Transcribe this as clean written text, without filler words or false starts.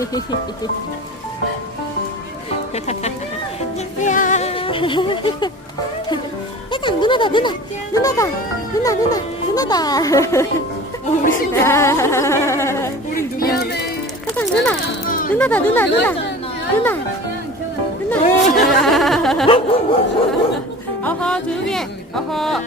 세상 누나다 누나다. 우리 진짜. 우리 누나. 세상 누나다 누나. 어허 조용히 해. 어허.